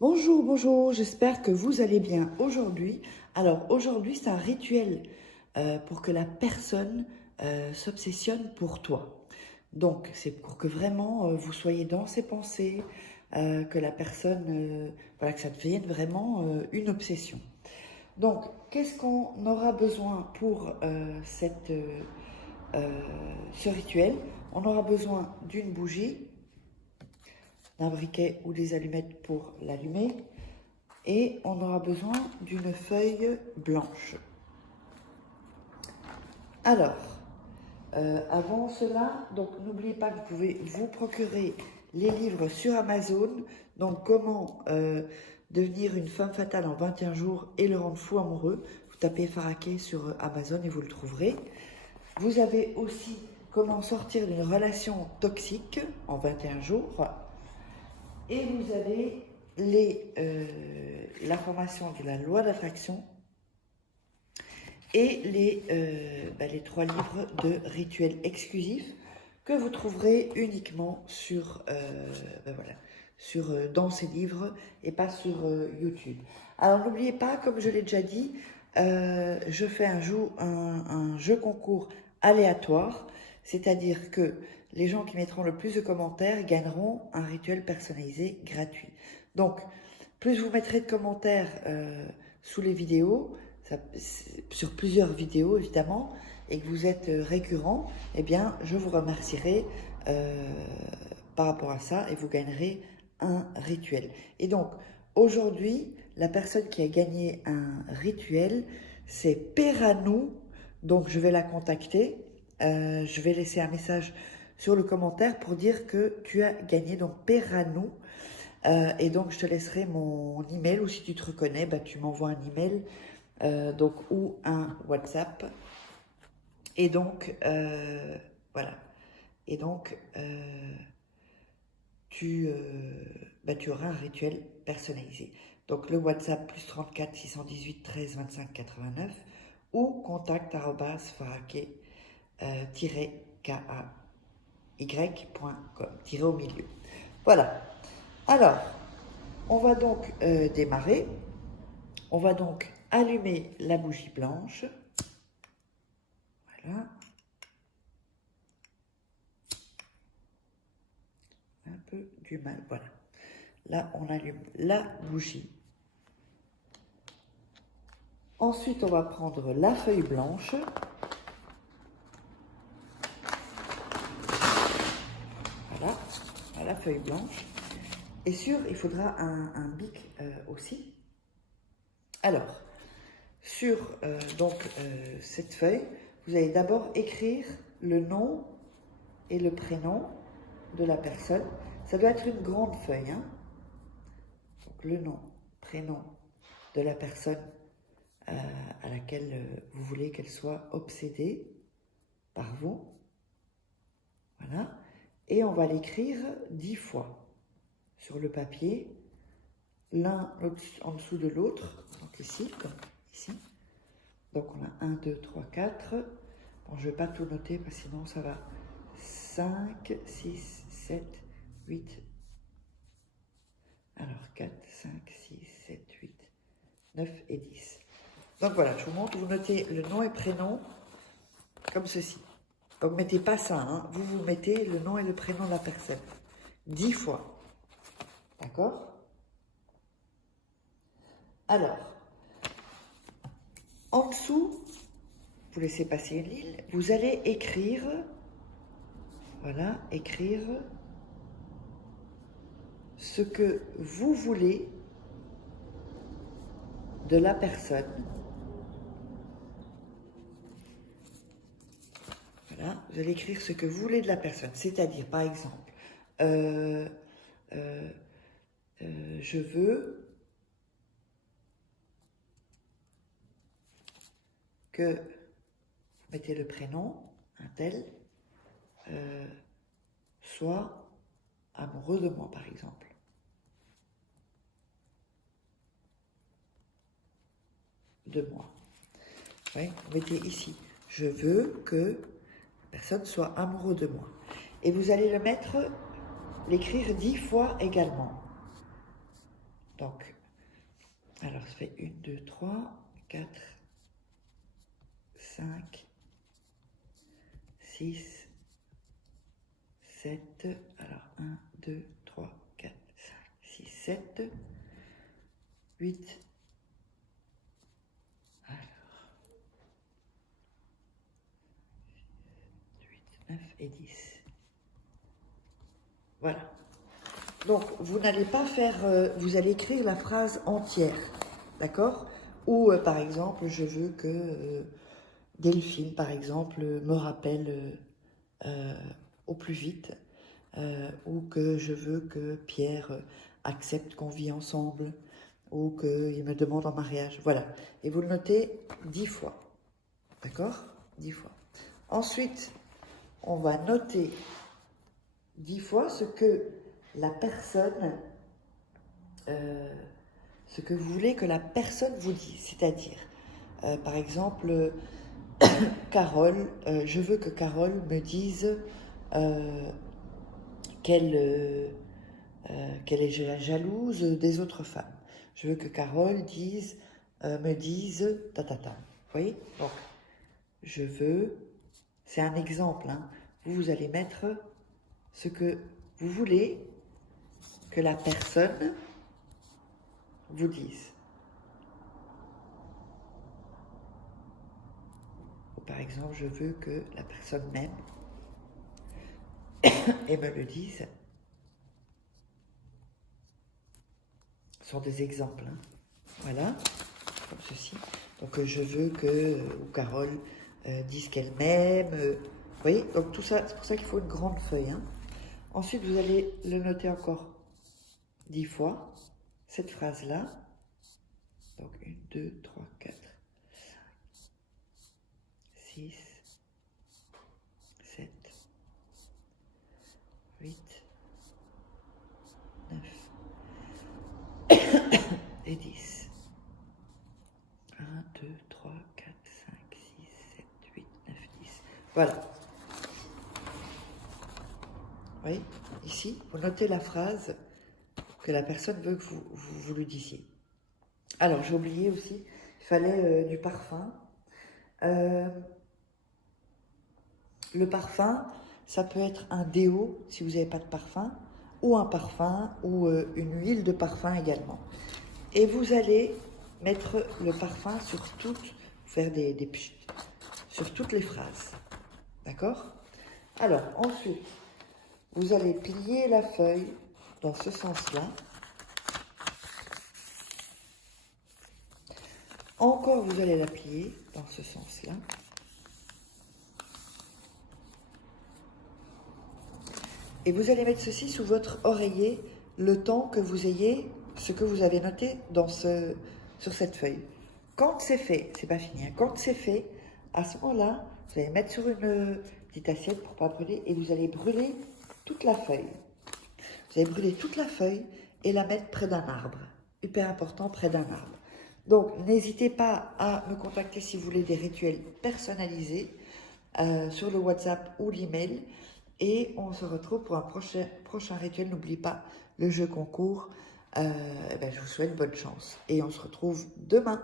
Bonjour, bonjour, j'espère que vous allez bien aujourd'hui. Alors aujourd'hui, c'est un rituel pour que la personne s'obsessionne pour toi. Donc c'est pour que vraiment vous soyez dans ses pensées, que la personne, voilà, que ça devienne vraiment une obsession. Donc qu'est-ce qu'on aura besoin pour euh, ce rituel? On aura besoin d'une bougie, d'un briquet ou des allumettes pour l'allumer. Et on aura besoin d'une feuille blanche. Alors, avant cela, donc n'oubliez pas que vous pouvez vous procurer les livres sur Amazon. Donc, comment devenir une femme fatale en 21 jours et le rendre fou amoureux. Vous tapez Faraké sur Amazon et vous le trouverez. Vous avez aussi comment sortir d'une relation toxique en 21 jours. Et vous avez la formation de la loi d'attraction et les 3 livres de rituels exclusifs que vous trouverez uniquement dans ces livres et pas sur YouTube. Alors n'oubliez pas, comme je l'ai déjà dit, je fais un jeu concours aléatoire, c'est-à-dire que les gens qui mettront le plus de commentaires gagneront un rituel personnalisé gratuit. Donc, plus vous mettrez de commentaires sous les vidéos, sur plusieurs vidéos évidemment, et que vous êtes récurrent, eh bien, je vous remercierai par rapport à ça et vous gagnerez un rituel. Et donc, aujourd'hui, la personne qui a gagné un rituel, c'est Peranou. Donc, je vais la contacter. Je vais laisser un message sur le commentaire pour dire que tu as gagné. Donc, Peranou. Et donc, je te laisserai mon email, ou si tu te reconnais, bah, tu m'envoies un email ou un WhatsApp. Et donc, voilà. Et donc, tu auras un rituel personnalisé. Donc, le WhatsApp plus 34 618 13 25 89 ou contact @faraké-kay.com, tiré au milieu. Voilà. Alors, on va donc démarrer. On va donc allumer la bougie blanche. Voilà. Un peu du mal. Voilà. Là, on allume la bougie. Ensuite, on va prendre la feuille blanche. Voilà, la feuille blanche. Et il faudra un bic aussi. Alors, sur cette feuille, vous allez d'abord écrire le nom et le prénom de la personne. Ça doit être une grande feuille, hein. Donc, le nom, prénom de la personne à laquelle vous voulez qu'elle soit obsédée par vous. Voilà. Et on va l'écrire 10 fois sur le papier, l'un en dessous de l'autre, donc ici, comme ici. Donc on a 1, 2, 3, 4. Bon, je ne vais pas tout noter parce que sinon ça va. 5, 6, 7, 8. Alors 4, 5, 6, 7, 8, 9 et 10. Donc voilà, je vous montre, vous notez le nom et prénom comme ceci. Donc mettez pas ça, hein. Vous mettez le nom et le prénom de la personne. 10 fois. D'accord? Alors, en dessous, vous laissez passer une ligne, vous allez écrire, voilà, écrire ce que vous voulez de la personne. Voilà, vous allez écrire ce que vous voulez de la personne, c'est-à-dire, par exemple, je veux que, vous mettez le prénom, un tel, soit amoureux de moi, par exemple. De moi. Ouais, vous mettez ici, je veux que la personne soit amoureuse de moi. Et vous allez l'écrire 10 fois également. Donc, alors ça fait 1, 2, 3, 4, 5, 6, 7, alors 1, 2, 3, 4, 5, 6, 7, 8, alors 8, 9 et 10. Voilà. Donc, vous n'allez pas faire, vous allez écrire la phrase entière, d'accord? Ou, par exemple, je veux que Delphine, par exemple, me rappelle au plus vite, ou que je veux que Pierre accepte qu'on vit ensemble, ou qu'il me demande en mariage, voilà. Et vous le notez 10 fois, d'accord? 10 fois. Ensuite, on va noter 10 fois ce que la personne, ce que vous voulez que la personne vous dise. C'est-à-dire, par exemple, Carole, je veux que Carole me dise qu'elle est jalouse des autres femmes. Je veux que Carole me dise ta ta ta. Vous voyez? Donc, je veux, c'est un exemple, hein. Vous allez mettre ce que vous voulez que la personne vous dise. Ou par exemple, je veux que la personne m'aime et me le dise. Ce sont des exemples, hein. Voilà, comme ceci. Donc je veux que Carole dise qu'elle m'aime. Vous voyez, donc tout ça, c'est pour ça qu'il faut une grande feuille, hein. Ensuite, vous allez le noter encore 10 fois, cette phrase-là. Donc 1, 2, 3, 4, 5, 6, 7, 8, 9 et 10. 1, 2, 3, 4, 5, 6, 7, 8, 9, 10. Voilà. Vous voyez, ici, vous notez la phrase que la personne veut que vous lui disiez. Alors, j'ai oublié aussi, il fallait du parfum. Le parfum, ça peut être un déo, si vous n'avez pas de parfum, ou un parfum, ou une huile de parfum également. Et vous allez mettre le parfum sur toutes, faire des pchit, sur toutes les phrases. D'accord? Alors, ensuite, vous allez plier la feuille dans ce sens-là. Encore, vous allez la plier dans ce sens-là. Et vous allez mettre ceci sous votre oreiller le temps que vous ayez ce que vous avez noté sur cette feuille. Quand c'est fait, c'est pas fini, hein. Quand c'est fait, à ce moment-là, vous allez mettre sur une petite assiette pour ne pas brûler et vous allez brûler toute la feuille. Vous allez brûler toute la feuille et la mettre près d'un arbre. Hyper important, près d'un arbre. Donc, n'hésitez pas à me contacter si vous voulez des rituels personnalisés sur le WhatsApp ou l'email. Et on se retrouve pour un prochain rituel. N'oubliez pas le jeu concours. Je vous souhaite bonne chance. Et on se retrouve demain.